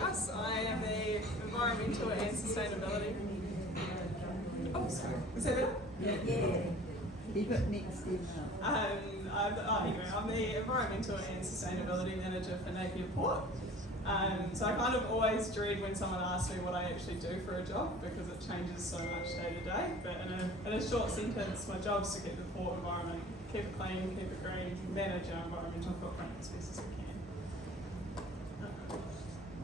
Strauss. I am the environmental and sustainability. Oh, sorry. Is that better? Yeah. Leave it next to I'm the environmental and sustainability manager for Napier Port. So I kind of always dread when someone asks me what I actually do for a job because it changes so much day to day. But in a short sentence, my job is to keep the port environment, keep it clean, keep it green, manage our environmental footprint as best as we can. What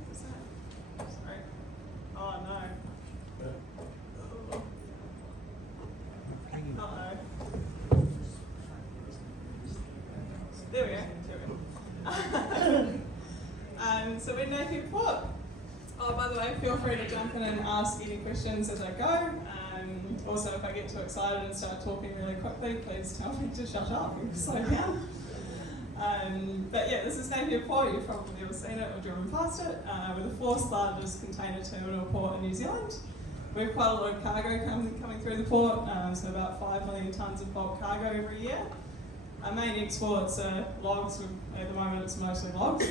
was that? Sorry. Oh no. Uh-oh. There we go. So we're Napier Port. Oh, by the way, feel free to jump in and ask any questions as I go. Also, if I get too excited and start talking really quickly, please tell me to shut up and slow down. But yeah, this is Napier Port. You've probably never seen it or driven past it. We're the fourth largest container terminal port in New Zealand. We have quite a lot of cargo coming through the port, so about 5 million tonnes of bulk cargo every year. Our main exports are logs. At the moment it's mostly logs.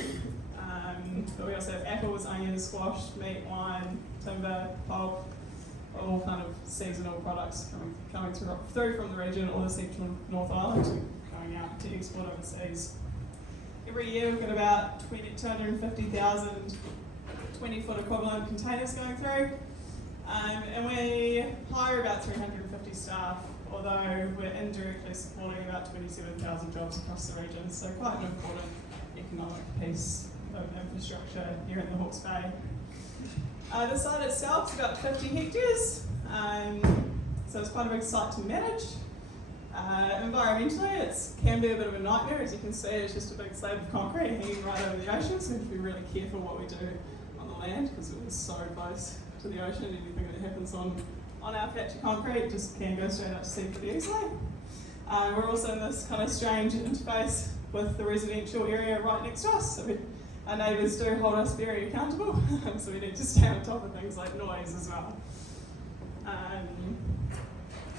But we also have apples, onions, squash, meat, wine, timber, pulp, all kind of seasonal products coming through from the region or the central North Island, going out to export overseas. Every year we've got about 250,000 20-foot equivalent containers going through. And we hire about 350 staff, although we're indirectly supporting about 27,000 jobs across the region, so quite an important economic piece of infrastructure here in the Hawke's Bay. The site itself is about 50 hectares, so it's quite a big site to manage. Environmentally, it can be a bit of a nightmare. As you can see, it's just a big slab of concrete hanging right over the ocean, so we have to be really careful what we do on the land because it is so close to the ocean. Anything that happens on our patch of concrete just can go straight up to sea pretty easily. We're also in this kind of strange interface with the residential area right next to us. So our neighbours do hold us very accountable, so we need to stay on top of things like noise as well.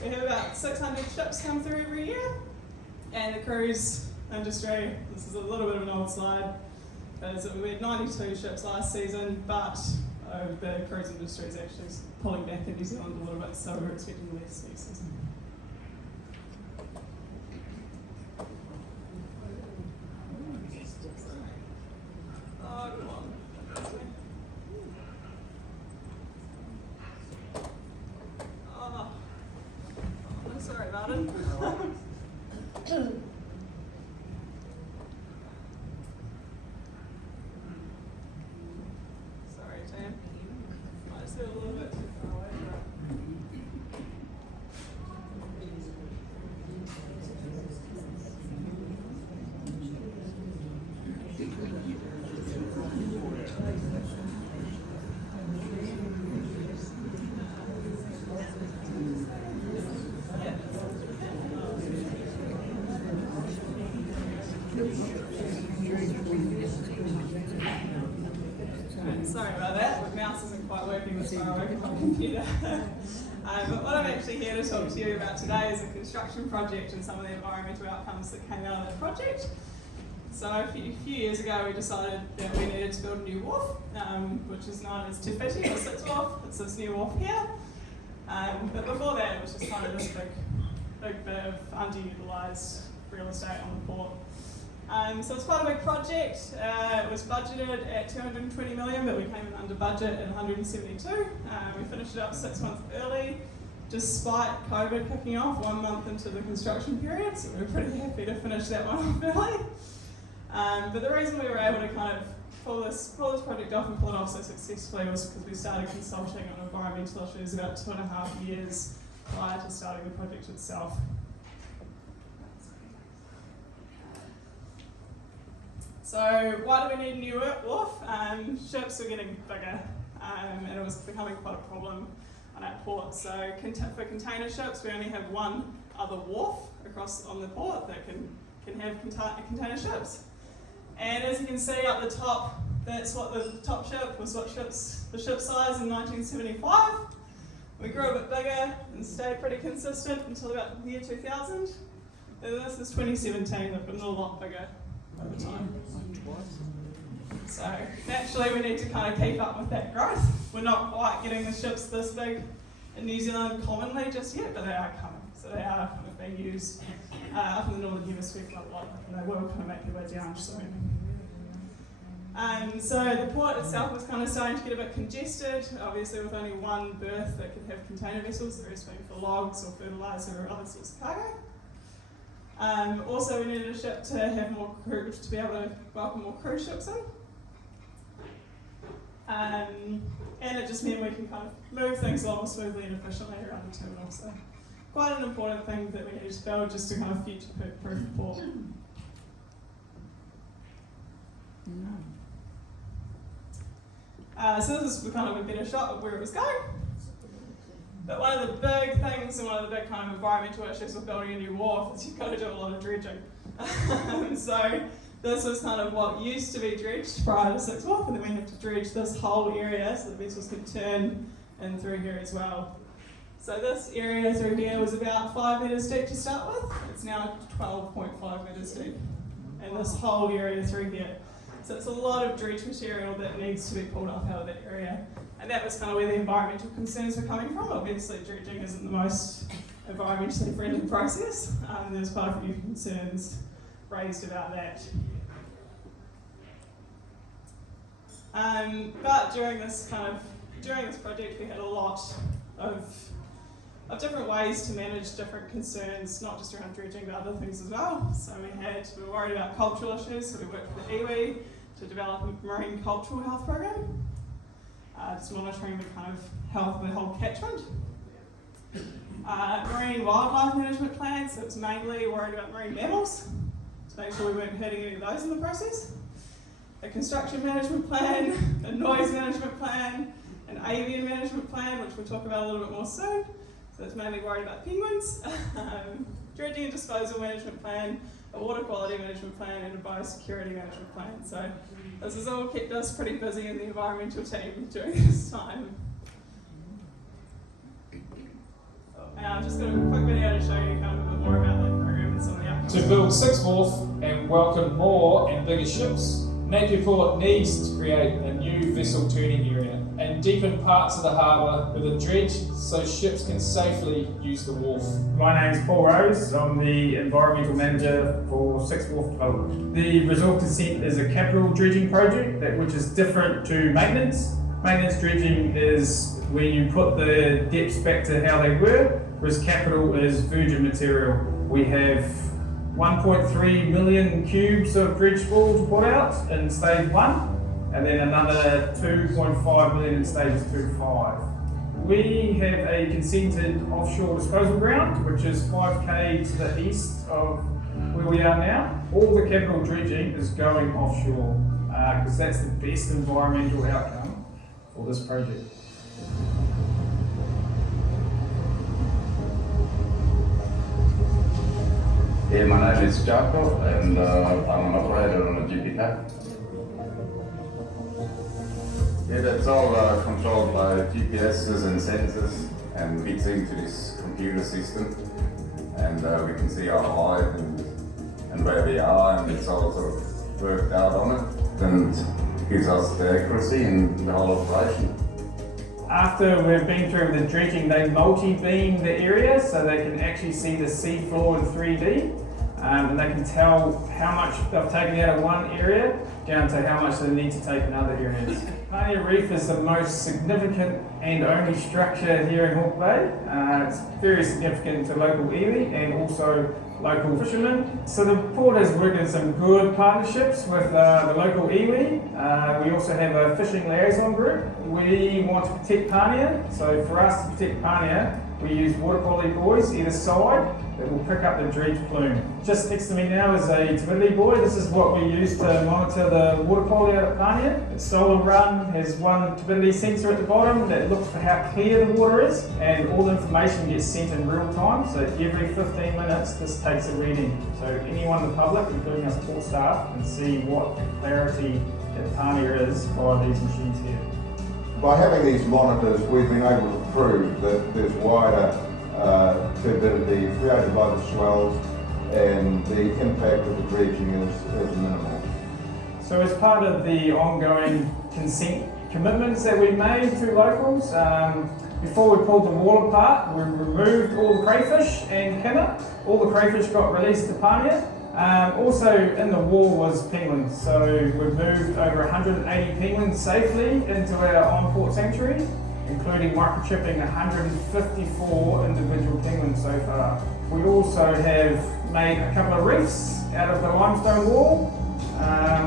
We have about 600 ships come through every year, and the cruise industry, this is a little bit of an old slide, we had 92 ships last season, but the cruise industry is actually pulling back in New Zealand a little bit, so we're expecting less next season. Oh, come on. Oh, I'm sorry about it. Sorry, Tam. Might have said a little bit too far away. Sorry about that, my mouse isn't quite working this far away from my computer. But what I'm actually here to talk to you about today is a construction project and some of the environmental outcomes that came out of that project. So a few years ago we decided that we needed to build a new wharf, which is known as Te Whiti or Sits Wharf. It's this new wharf here. But before that it was just kind of this big bit of underutilised real estate on the port. So it's quite a big project. It was budgeted at 220 million, but we came in under budget at 172. We finished it up 6 months early, despite COVID kicking off 1 month into the construction period, so we were pretty happy to finish that one off early. But the reason we were able to kind of pull this project off and pull it off so successfully was because we started consulting on environmental issues about 2.5 years prior to starting the project itself. So why do we need a new wharf? Ships were getting bigger and it was becoming quite a problem on our port. So for container ships, we only have one other wharf across on the port that can have container ships. And as you can see up the top, that's what the top ship was, the ship size in 1975. We grew a bit bigger and stayed pretty consistent until about the year 2000. And this is 2017, they've gotten a lot bigger over time. So naturally we need to kind of keep up with that growth. We're not quite getting the ships this big in New Zealand commonly just yet, but they are coming. So they are kind of being used up in the northern hemisphere quite a lot, and they will kind of make their way down soon. So the port itself was kind of starting to get a bit congested, obviously with only one berth that could have container vessels, the rest being for logs or fertiliser or other sorts of cargo. Also we needed a ship to have more crew, to be able to welcome more cruise ships in. And it just meant we can kind of move things along smoothly and efficiently around the terminal. So quite an important thing that we need to build just to kind of future-proof the port. So this is kind of a better shot of where it was going. But one of the big things and one of the big kind of environmental issues with building a new wharf is you've got to do a lot of dredging. So this was kind of what used to be dredged prior to 6 Wharf, and then we have to dredge this whole area so the vessels could turn in through here as well. So this area through here was about 5 metres deep to start with. It's now 12.5 metres deep. And this whole area through here. So it's a lot of dredge material that needs to be pulled up out of that area. And that was kind of where the environmental concerns were coming from. Obviously dredging isn't the most environmentally friendly process. There's quite a few concerns raised about that. But during this project we had a lot of different ways to manage different concerns, not just around dredging but other things as well. So we were worried about cultural issues, so we worked with the iwi to develop a marine cultural health program, just monitoring the kind of health of the whole catchment. Marine wildlife management plan, so it was mainly worried about marine mammals, to make sure we weren't hurting any of those in the process. A construction management plan, a noise management plan, an avian management plan, which we'll talk about a little bit more soon. So it's mainly worried about penguins. Dredging and disposal management plan, a water quality management plan, and a biosecurity management plan. So this has all kept us pretty busy in the environmental team during this time. And I've just got a quick video to show you kind of a bit more about the program and some of the outcomes. To build 6 Wharf and welcome more and bigger ships, Napier Port needs to create a new vessel turning area and deepen parts of the harbour with a dredge so ships can safely use the wharf. My name is Paul Rose. I'm the Environmental Manager for 6 Wharf Development. The resource consent is a capital dredging project which is different to maintenance. Maintenance dredging is where you put the depths back to how they were, whereas capital is virgin material. We have 1.3 million cubes of dredge spool to put out in stage 1, and then another 2.5 million in stages 2 to 5. We have a consented offshore disposal ground, which is 5k to the east of where we are now. All the capital dredging is going offshore, because that's the best environmental outcome for this project. Yeah, my name is Jacob and I'm an operator on a GP tap. Yeah, that's all controlled by GPSs and sensors and feeds into this computer system, and we can see our height and where we are, and it's all sort of worked out on it and gives us the accuracy in the whole operation. After we've been through the dredging, they multi-beam the area so they can actually see the seafloor in 3D, and they can tell how much they've taken out of one area down to how much they need to take in other areas. Napier Reef is the most significant and only structure here in Hawke's Bay. It's very significant to local iwi and also local fishermen. So the port has worked in some good partnerships with the local iwi. We also have a fishing liaison group. We want to protect Pānia, so for us to protect Pānia, we use water quality buoys either side that will pick up the dredge plume. Just next to me now is a turbidity buoy. This is what we use to monitor the water quality out at Napier. It's solar run, has one turbidity sensor at the bottom that looks for how clear the water is, and all the information gets sent in real time. So every 15 minutes this takes a reading. So anyone in the public, including our support staff, can see what clarity at Napier is by these machines here. By having these monitors, we've been able to prove that there's wider turbidity created by the swells, and the impact of the dredging is minimal. So as part of the ongoing consent commitments that we made to locals, before we pulled the wall apart, we removed all the crayfish and kinner. All the crayfish got released to Pānia. Also in the wall was penguins, so we've moved over 180 penguins safely into our on-port sanctuary, including microchipping 154 individual penguins so far. We also have made a couple of reefs out of the limestone wall,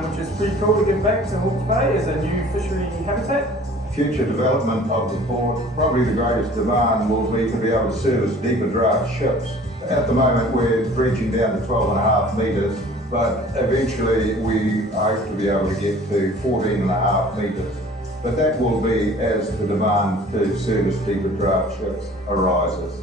which is pretty cool to give back to Hawke's Bay as a new fishery habitat. Future development of the port, probably the greatest demand will be to be able to service deeper draft ships. At the moment we're dredging down to 12.5 metres, but eventually we hope to be able to get to 14.5 metres. But that will be as the demand to service deeper draft ships arises.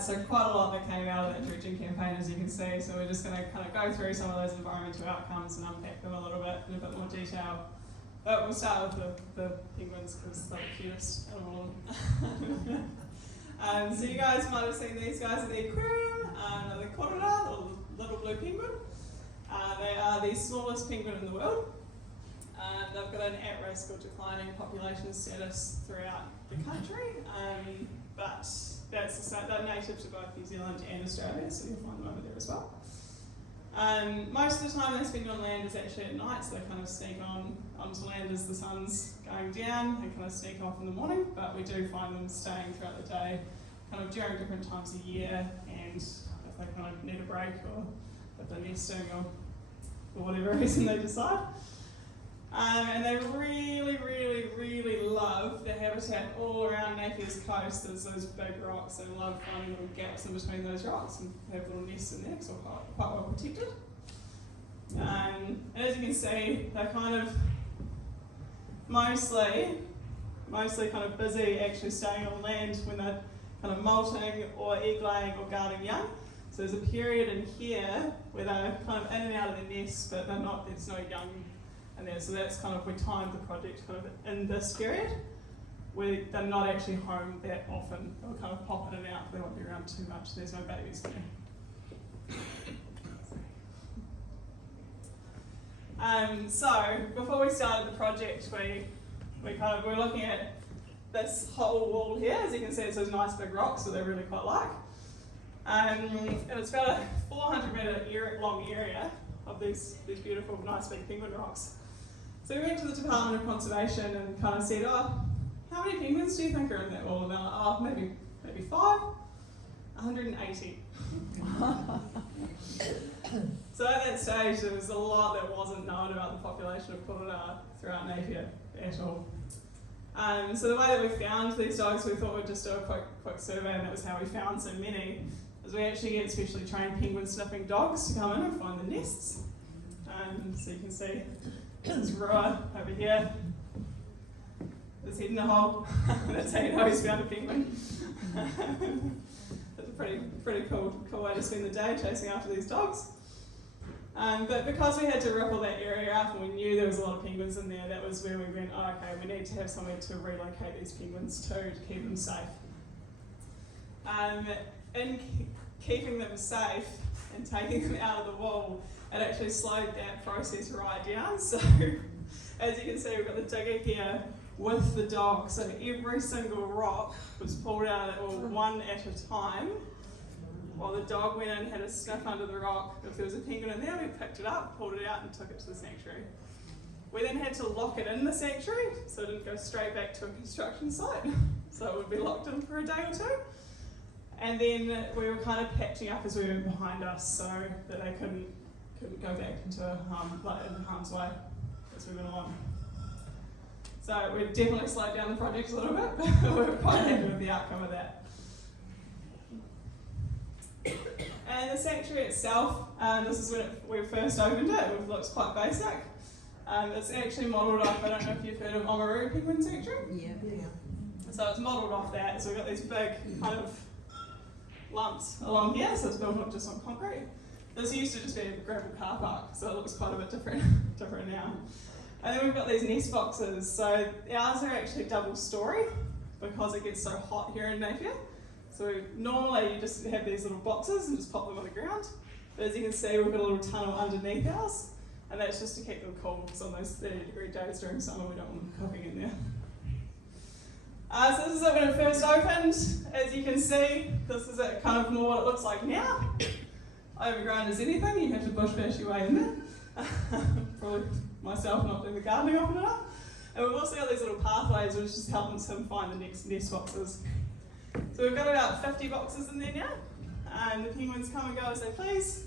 So quite a lot that came out of that dredging campaign, as you can see. So we're just going to kind of go through some of those environmental outcomes and unpack them a little bit in a bit more detail. But we'll start with the penguins because they're the cutest animal. So you guys might have seen these guys at the aquarium. They're korora, or little blue penguin. They are the smallest penguin in the world. They've got an at-risk or declining population status throughout the country, but that's the same. They're native to both New Zealand and Australia, so you'll find them over there as well. Most of the time they spend on land is actually at night, so they kind of sneak onto land as the sun's going down and kind of sneak off in the morning, but we do find them staying throughout the day, kind of during different times of year, and if they kind of need a break or if they're nesting or for whatever reason they decide. And they really, really, really love the habitat all around Napier's coast. There's those big rocks. They love finding little gaps in between those rocks and have little nests in there because they're quite well protected. And as you can see, they're kind of mostly kind of busy actually staying on land when they're kind of molting or egg-laying or guarding young. So there's a period in here where they're kind of in and out of their nests, but they're not, there's no young in there. So that's kind of, we timed the project kind of in this period where they're not actually home that often. They'll kind of pop in and out, they won't be around too much. There's no babies there. So before we started the project, we're looking at this whole wall here. As you can see, it's those nice big rocks that they really quite like. And it's about a 400-metre long area of these beautiful, nice big penguin rocks. So we went to the Department of Conservation and kind of said, oh, how many penguins do you think are in that wall? And they're like, oh, maybe 5, 180. So at that stage, there was a lot that wasn't known about the population of korora throughout Napier at all. So the way that we found these dogs, we thought we'd just do a quick survey, and that was how we found so many, is we actually get specially trained penguin sniffing dogs to come in and find the nests. So you can see, this is Roa over here. There's head in the hole. That's how you know he's found a penguin. That's a pretty cool way to spend the day chasing after these dogs. But because we had to ripple that area up and we knew there was a lot of penguins in there, that was where we went, oh, okay, we need to have somewhere to relocate these penguins to keep them safe. In keeping them safe and taking them out of the wall, it actually slowed that process right down. So as you can see, we've got the digger here with the dog. So every single rock was pulled out, or one at a time, while the dog went in and had a sniff under the rock. If there was a penguin in there, we picked it up, pulled it out and took it to the sanctuary. We then had to lock it in the sanctuary so it didn't go straight back to a construction site. So it would be locked in for a day or two. And then we were kind of patching up as we went behind us so that they couldn't go back into harm's way as we went along. So we definitely slowed down the project a little bit, but we're quite happy with the outcome of that. And the sanctuary itself, this is when we first opened it. It looks quite basic. It's actually modelled off, I don't know if you've heard of Oamaru Penguin Sanctuary? Yeah. So it's modelled off that. So we've got these big kind of lumps along here, so it's built up just on concrete. This used to just be a gravel car park, so it looks quite a bit different now. And then we've got these nest boxes. So ours are actually double story. because it gets so hot here in Napier. So normally you just have these little boxes and just pop them on the ground. But as you can see, we've got a little tunnel underneath ours, and that's just to keep them cool, because on those 30-degree days during summer we don't want them cooking in there. So this is it when it first opened. As you can see, this is it kind of more what it looks like now. Overgrown as anything, you have to bush bash your way in there. Probably myself not doing the gardening often enough. And we've also got these little pathways which just help him find the next nest boxes. So we've got about 50 boxes in there now. And the penguins come and go as they please.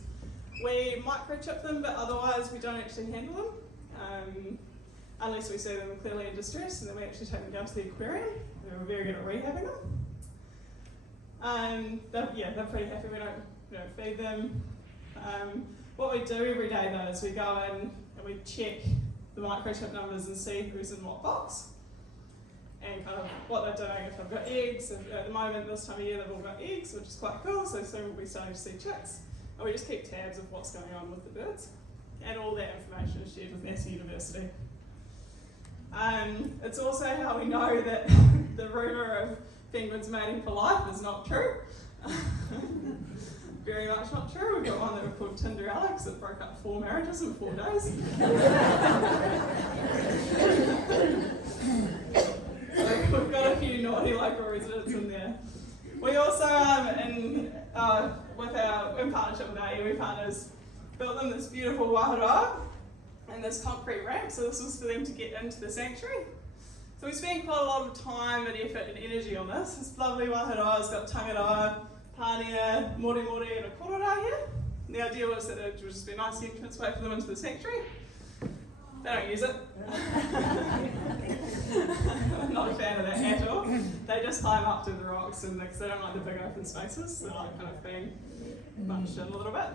We microchip them, but otherwise we don't actually handle them. Unless we see them clearly in distress, and then we actually take them down to the aquarium. They're very good at rehabbing them. They're pretty happy. We don't feed them. What we do every day though is we go in and we check the microchip numbers and see who's in what box, and kind of what they're doing. If they've got eggs, at the moment this time of year they've all got eggs, which is quite cool, so soon we'll be starting to see chicks. And we just keep tabs of what's going on with the birds, and all that information is shared with Napier University. It's also how we know that the rumour of penguins mating for life is not true. Very much not true. We've got one that we called Tinder Alex that broke up 4 marriages in 4 days. So we've got a few naughty local residents in there. We also, in partnership with our iwi partners, built them this beautiful wahara and this concrete ramp. So this was for them to get into the sanctuary. So we spent quite a lot of time and effort and energy on this. This lovely wahara has got tangata, pānea, mori and a korora here. And the idea was that it would just be a nice entrance way for them into the sanctuary. They don't use it. I'm not a fan of that at all. They just climb up to the rocks and because they don't like the big open spaces. They like kind of being bunched in a little bit.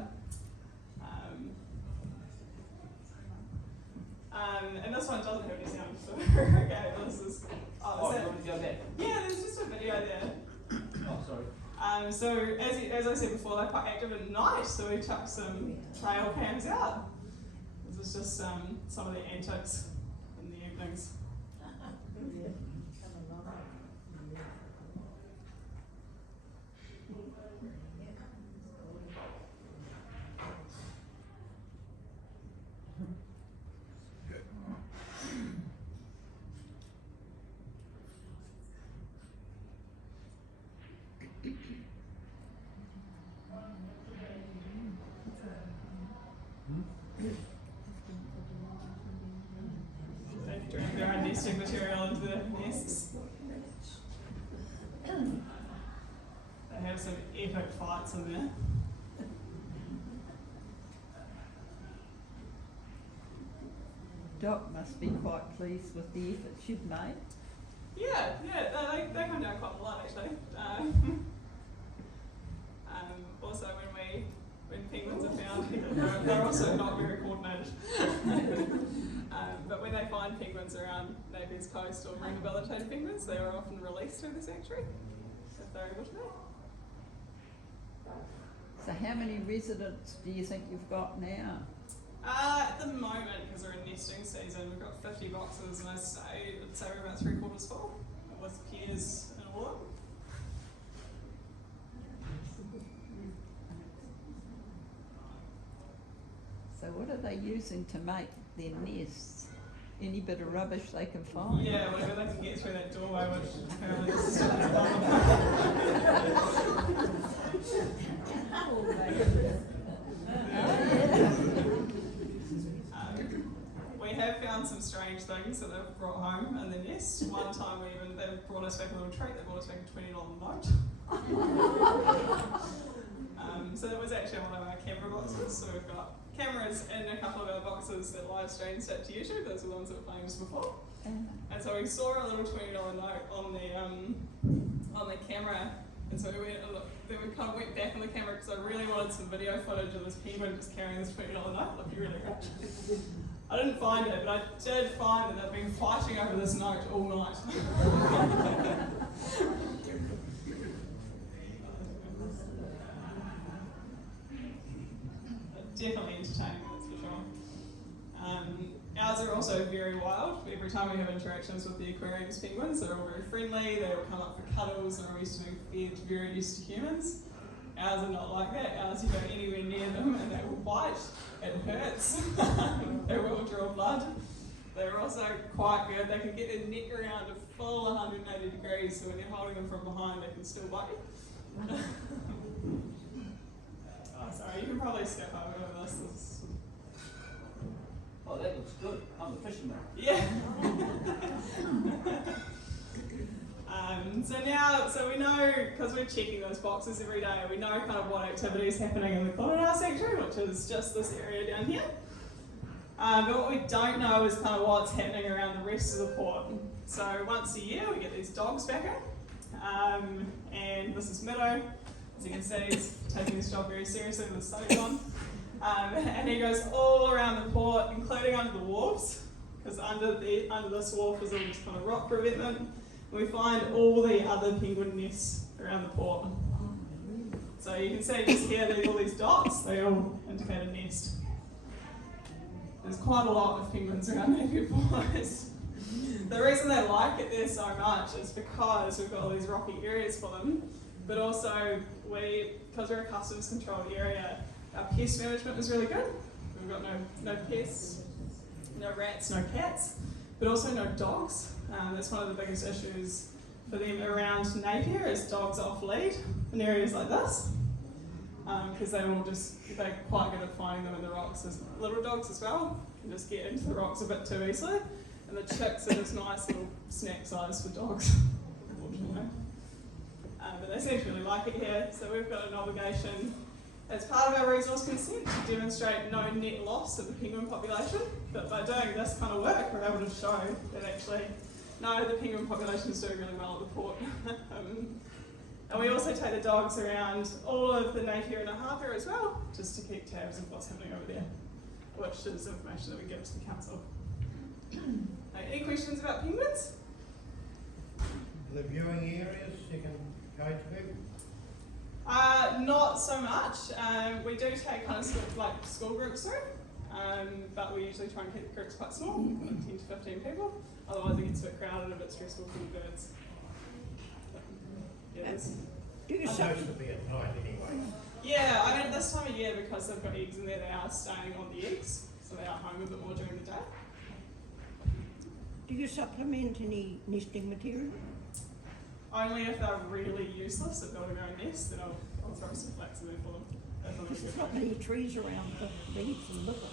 And this one doesn't have any sound. So okay, this is. Yeah, there's just a video there. Oh, sorry. So as I said before, they're quite active at night, so we chucked some trail cams out. This is just some of the antics in the evenings. They've dragged their own nesting material into the nests. They have some epic fights in there. Doc must be quite pleased with the efforts you've made. Yeah, they come down quite a lot actually. Also, when penguins are found, they're also not very coordinated. But when they find penguins around Napier's coast or rehabilitated penguins, they are often released to the sanctuary if they're able to be. So how many residents do you think you've got now? At the moment, because we're in nesting season, we've got 50 boxes, and I'd say we're about 3/4 full with pairs and all of them. So what are they using to make their nests? Any bit of rubbish they can find? Yeah, whatever they can get through that doorway, which apparently is we have found some strange things that they've brought home in the nest. One time they brought us back a little treat. They brought us back a $20 note. So that was actually one of our camera boxes. So we've got cameras in a couple of our boxes that live stream set to YouTube. Those are the ones that were playing just before. And so we saw a little $20 note on the camera. And so we went and looked, then we kind of went back on the camera because I really wanted some video footage of this penguin just carrying this $20 note. Looked really great. I didn't find it, but I did find that they've been fighting over this note all night. Definitely entertaining, that's for sure. Ours ours are also very wild. Every time we have interactions with the aquarium's penguins, they're all very friendly, they all come up for cuddles and are used to being fed, very used to humans. Ours are not like that. Ours, you go anywhere near them and they will bite. It hurts. They will draw blood. They're also quite good. They can get their neck around a full 180 degrees, so when you're holding them from behind, they can still bite you. Oh, sorry, you can probably step over this. Oh, that looks good. I'm the fisherman. Yeah. So we know, because we're checking those boxes every day, we know kind of what activity is happening in the Corridor section, which is just this area down here. But what we don't know is kind of what's happening around the rest of the port. So once a year we get these dogs back in, and this is Meadow. As you can see, he's taking his job very seriously with the study on. And he goes all around the port, including under the wharves, because under this wharf is all this kind of rock revetment. We find all the other penguin nests around the port. So you can see just here, there's all these dots, they all indicate a nest. There's quite a lot of penguins around Napier Port. The reason they like it there so much is because we've got all these rocky areas for them, but also because we're a customs controlled area, our pest management is really good. We've got no pests, no rats, no cats, but also no dogs. That's one of the biggest issues for them around Napier is dogs off lead in areas like this, because they're quite good at finding them in the rocks. There's little dogs as well, can just get into the rocks a bit too easily, and the chicks are just nice little snack size for dogs, unfortunately. But they seem to really like it here, so we've got an obligation as part of our resource consent to demonstrate no net loss of the penguin population. But by doing this kind of work, we're able to show that actually, no, the penguin population is doing really well at the port. And we also take the dogs around all of the Napier and Harbour as well, just to keep tabs of what's happening over there, which is information that we give to the council. Any questions about penguins? The viewing areas you can go to? Not so much. We do take kind of school groups through, but we usually try and keep the groups quite small, 10 to 15 people. Otherwise it gets a bit crowded, a bit stressful for the birds. Supposed to be at night anyway. Yeah, I mean this time of year, because they've got eggs in there, they are staying on the eggs, so they are home a bit more during the day. Do you supplement any nesting material? Only if they're really useless at building their own nest, then I'll throw some flax in there for them. There's not many trees around the leaves and litter.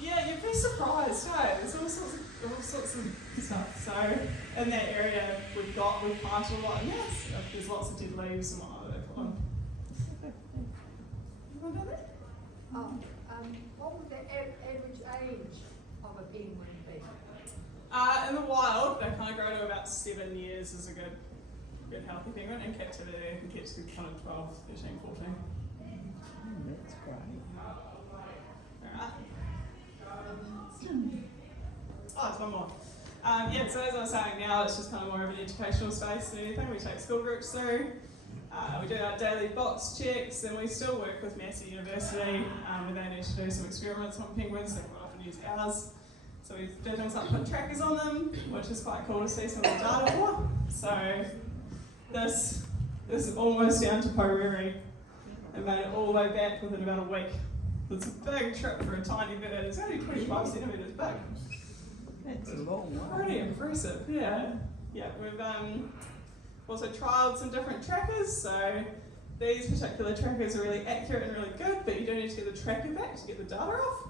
Yeah, you'd be surprised, hey? There's all sorts of stuff. So in that area, we've planted a lot of nests. There's lots of dead leaves and whatnot that they put on. You want to do that? What would the average age of a penguin be? In the wild, they kind of grow to about 7 years as a good healthy penguin. In captivity, they can catch to kind of 12, 13, 14. That's great. Alright. Oh, there's one more. So as I was saying, now it's just kind of more of an educational space than anything. We take school groups through, we do our daily box checks, and we still work with Massey University when they need to do some experiments on penguins. They quite often use ours. So we're doing something, put trackers on them, which is quite cool to see some of the data for. So this is almost down to Poriri and made it all the way back within about a week. It's a big trip for a tiny bird. It's only 25 centimetres big. That's a long one. Pretty impressive, yeah. Yeah, we've also trialled some different trackers. So these particular trackers are really accurate and really good, but you do need to get the tracker back to get the data off.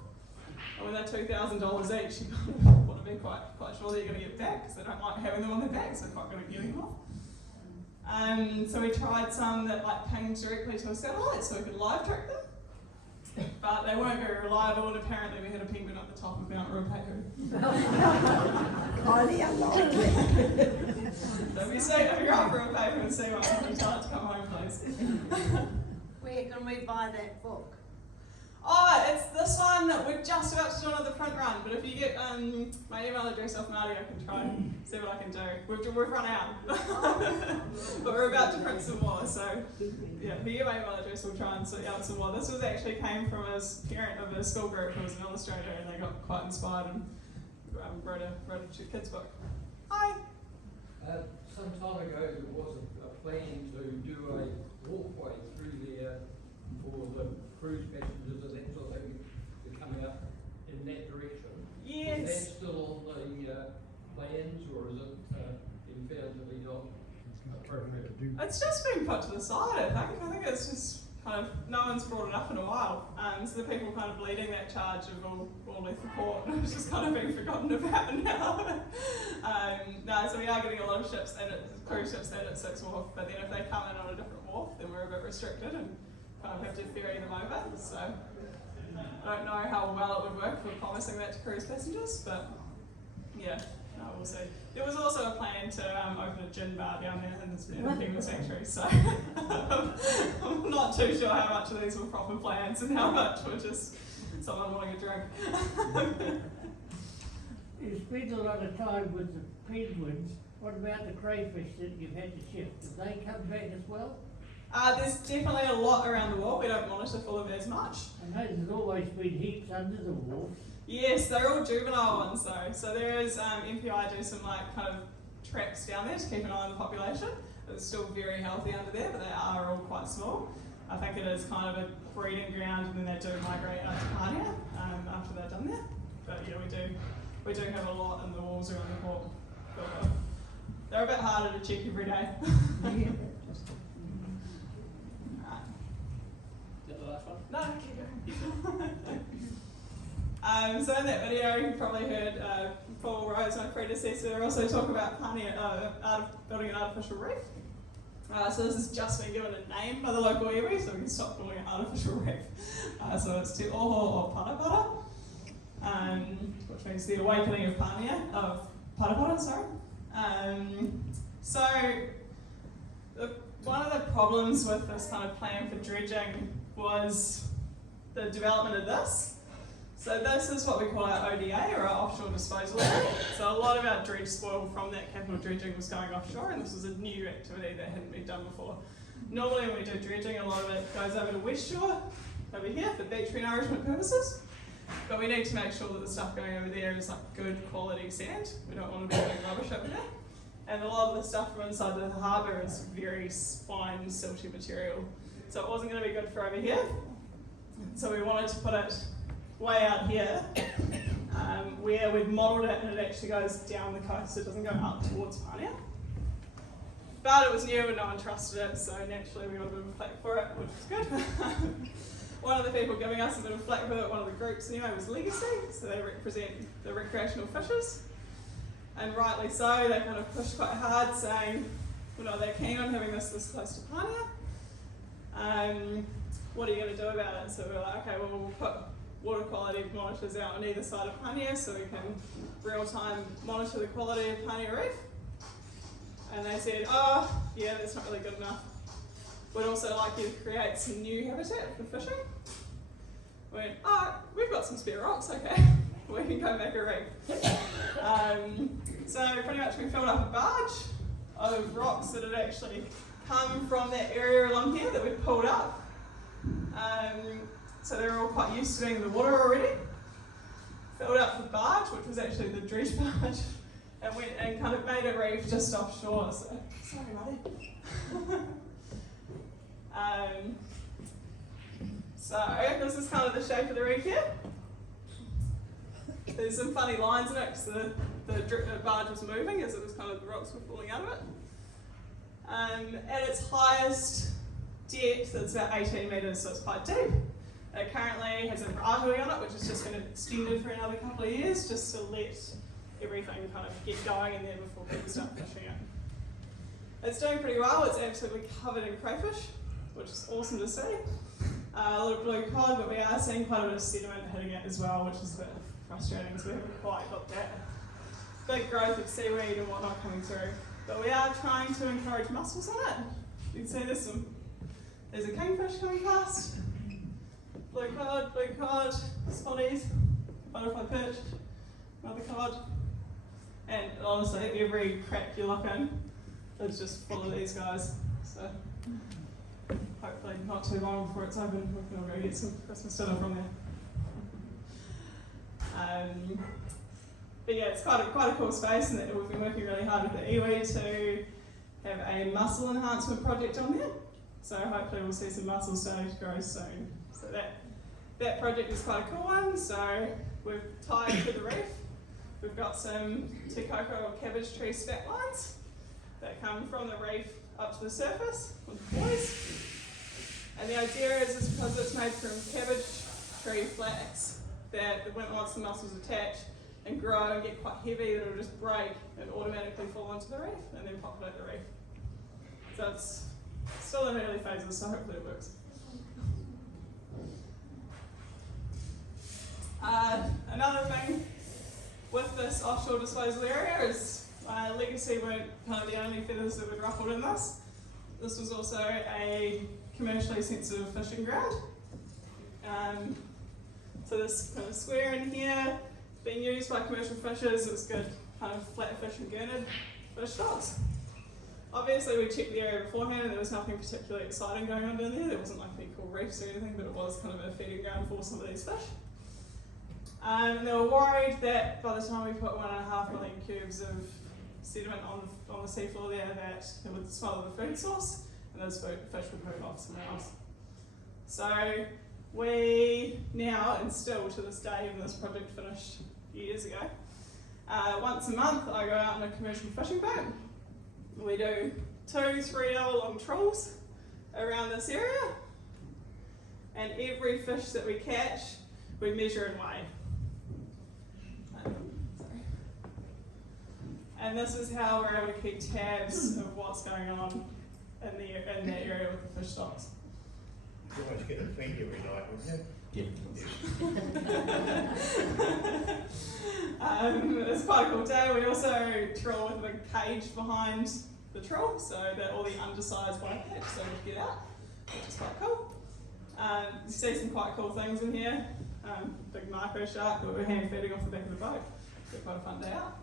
And when they're $2,000 each, you kind of want to be quite sure that you're going to get back, because they don't like having them on their back, so they're quite good at getting them off. So we tried some that pinged directly to a satellite, so we could live track them. But they weren't very reliable, and apparently we had a penguin at the top of Mount Ruapehu. Highly unlikely. So if you're up for Ruapehu and see one, you tell it to come home, please. Where can we buy that book? Oh, it's this one that we're just about to do another print run, but if you get my email address off Marty, I can try and see what I can do. We've run out, but we're about to print some more, so yeah, if you get my email address, we'll try and sort out some more. This came from a parent of a school group who was an illustrator, and they got quite inspired and wrote a kids book. Hi. Some time ago there was a plan to do a walkway through there for the cruise passengers and that sort of thing to come out in that direction. Yes. Is that still on the plans, or is it been found to be not appropriate to do? It's just been put to the side, I think. I think it's just kind of, no one's brought it up in a while. So the people kind of leading that charge of all their support, it's just kind of being forgotten about now. No, so we are getting a lot of ships in at cruise ships in at Six Wharf, but then if they come in on a different wharf, then we're a bit restricted and kind of have to ferry them over. So I don't know how well it would work for promising that to cruise passengers, but yeah, no, we'll see. There was also a plan to open a gin bar down there in the Penguin Sanctuary, so I'm not too sure how much of these were proper plans and how much were just someone wanting a drink. You spent a lot of time with the penguins. What about the crayfish that you've had to shift? Did they come back as well? There's definitely a lot around the wharf. We don't monitor for them as much. I know there's always been heaps under the wharf. Yes, they're all juvenile ones though. So there is MPI do some like kind of traps down there to keep an eye on the population. It's still very healthy under there, but they are all quite small. I think it is kind of a breeding ground, and then they do migrate out to Pania after they're done there. But yeah, we do have a lot in the walls around the port. They're a bit harder to check every day. Yeah. Is that the last one? No, keep going. So in that video, you probably heard Paul Rose, my predecessor, also talk about building an artificial reef. So this has just been given a name by the local iwi, so we can stop calling it artificial reef. So it's Te Oho o Parapara, which means the awakening of Parapara, sorry. So one of the problems with this kind of plan for dredging was the development of this. So this is what we call our ODA, or our offshore disposal area. So a lot of our dredge spoil from that capital dredging was going offshore, and this was a new activity that hadn't been done before. Normally when we do dredging, a lot of it goes over to West Shore, over here, for beach renourishment purposes. But we need to make sure that the stuff going over there is like good quality sand. We don't want to be putting rubbish over there. And a lot of the stuff from inside the harbour is very fine, silty material. So it wasn't going to be good for over here. So we wanted to put it way out here, where we've modelled it and it actually goes down the coast, so it doesn't go up towards Pania. But it was new and no one trusted it, so naturally we got a bit of flack for it, which was good. One of the people giving us a bit of flack with it, one of the groups anyway, was Legacy, so they represent the recreational fishers. And rightly so, they kind of pushed quite hard, saying, well, they're keen on having this close to Pania. What are you going to do about it? So we were like, okay, well, we'll put water quality monitors out on either side of Pania so we can real-time monitor the quality of Pania Reef. And they said, oh, yeah, that's not really good enough. We'd also like you to create some new habitat for fishing. We went, oh, we've got some spare rocks, okay. We can go make a reef. So pretty much we filled up a barge of rocks that had actually come from that area along here that we'd pulled up. So they were all quite used to being in the water already. Filled up the barge, which was actually the dredge barge, and went and kind of made a reef just offshore. So, sorry, buddy. So this is kind of the shape of the reef here. There's some funny lines in it because the barge was moving as it was kind of the rocks were falling out of it. At its highest depth, it's about 18 metres, so it's quite deep. It currently has an rahui on it, which is just going to extend it for another couple of years, just to let everything kind of get going in there before people start fishing it. It's doing pretty well. It's absolutely covered in crayfish, which is awesome to see. A little blue cod, but we are seeing quite a bit of sediment hitting it as well, which is a bit frustrating because we haven't quite got that big growth of seaweed and whatnot coming through. But we are trying to encourage mussels on it. You can see there's a kingfish coming past. Blue cod, spotties, butterfly perch, another cod. And honestly, every crack you look in is just full of these guys. So hopefully not too long before it's open, we can all go get some Christmas dinner from there. but yeah, it's quite a cool space, and we've been working really hard with the iwi to have a muscle enhancement project on there. So hopefully we'll see some muscles starting to grow soon. So that project is quite a cool one. So we've tied to the reef. We've got some te koko or cabbage tree stack lines that come from the reef up to the surface with the buoys. And the idea is because it's made from cabbage tree flax, that once the muscles attach and grow and get quite heavy, that it'll just break and automatically fall into the reef and then populate the reef. So it's still in early phases, so hopefully it works. Another thing with this offshore disposal area is Legacy weren't kind of the only feathers that were ruffled in this. This was also a commercially sensitive fishing ground. So this kind of square in here, being used by commercial fishers, it was good kind of flatfish and gurnard fish stocks. Obviously we checked the area beforehand and there was nothing particularly exciting going on down there. There wasn't like any cool reefs or anything, but it was kind of a feeding ground for some of these fish. They were worried that by the time we put 1.5 million cubes of sediment on the seafloor there, that it would swallow the food source and those fish would move off somewhere else. So we now, and still to this day, even this project finished years ago, once a month I go out on a commercial fishing boat. We do 2-3 hour long trawls around this area, and every fish that we catch we measure and weigh. And this is how we're able to keep tabs of what's going on in that area with the fish stocks. You always get a feed every night, wouldn't you? It's quite a cool day. We also trawl with a big cage behind the trawl so that all the undersized bycatch don't get out, which is quite cool. You see some quite cool things in here. Big micro shark that we're hand feeding off the back of the boat. It's quite a fun day out.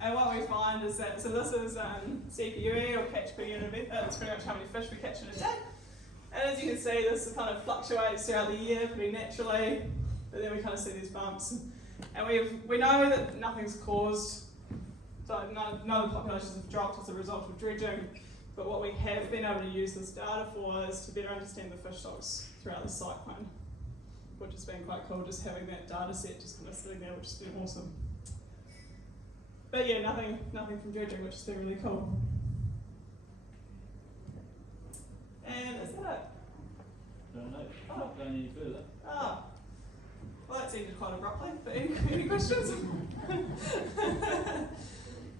And what we find is that, so this is CPUE or catch per unit of effort. That's pretty much how many fish we catch in a day. And as you can see, this kind of fluctuates throughout the year pretty naturally, but then we kind of see these bumps. And we know that nothing's caused, so none of the populations have dropped as a result of dredging, but what we have been able to use this data for is to better understand the fish stocks throughout the cyclone, which has been quite cool, just having that data set just kind of sitting there, which has been awesome. But yeah, nothing from dredging, which has been really cool. And is that it? Don't know. Not going any further. Oh. Well, that ended quite abruptly, but any questions?